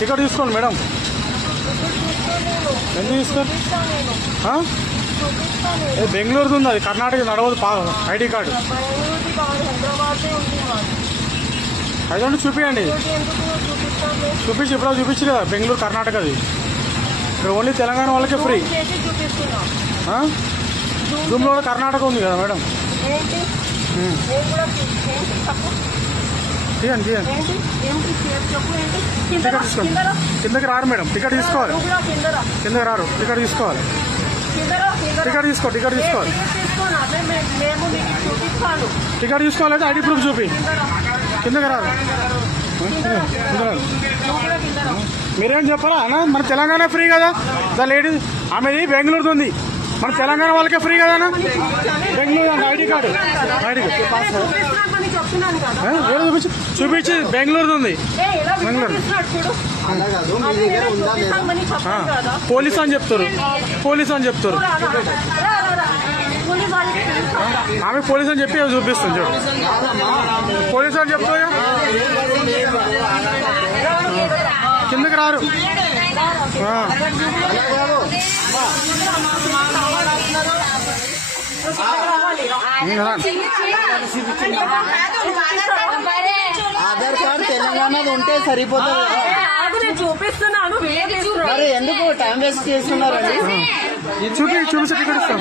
Ticket తీసుకోండి madam. ఎందుకు తీసుకోండి? బెంగళూరుది ఉంది, అది కర్ణాటక నడవదు. ఐడి కార్డు అదంటే చూపించండి. చూపించి ఇప్పుడు చూపించు కదా, బెంగళూరు కర్ణాటకది. ఇక్కడ ఓన్లీ తెలంగాణ వాళ్ళకే ఫ్రీ. జూమ్లో కూడా కర్ణాటక ఉంది కదా మేడం. తీయండి తీయండి. టికెట్ తీసుకోండి. కిందకి రారు మేడం, టికెట్ తీసుకోవాలి. కిందకి రారు, టికెట్ తీసుకోవాలి. టికెట్ తీసుకో, టికెట్ తీసుకోవాలి. టికెట్ తీసుకోవాలంటే ఐడి ప్రూఫ్ చూపి. కిందకి రారు. మీరేం చెప్పాలా అన్న? మన తెలంగాణ ఫ్రీ కదా. ద లేడీ ఆమెది బెంగళూరుది ఉంది, మన తెలంగాణ వాళ్ళకే ఫ్రీ కదా అన్న. బెంగళూరు అంటే ఐడి కార్డు. ఐడి కార్డు చూపించి చూపించి బెంగళూరుది ఉంది. బెంగళూరు పోలీసు అని చెప్తారు, పోలీసు అని చెప్తారు. ఆమె పోలీసు అని చెప్పి చూపిస్తుంది చూడు. పోలీసు అని చెప్తా కిందకి రారు. ఆధార్ కార్డు తెలంగాణది ఉంటే సరిపోతుంది. చూపిస్తున్నాను, మరి ఎందుకు టైం వేస్ట్ చేస్తున్నారండి? చూపించి టికెట్ ఇస్తాం.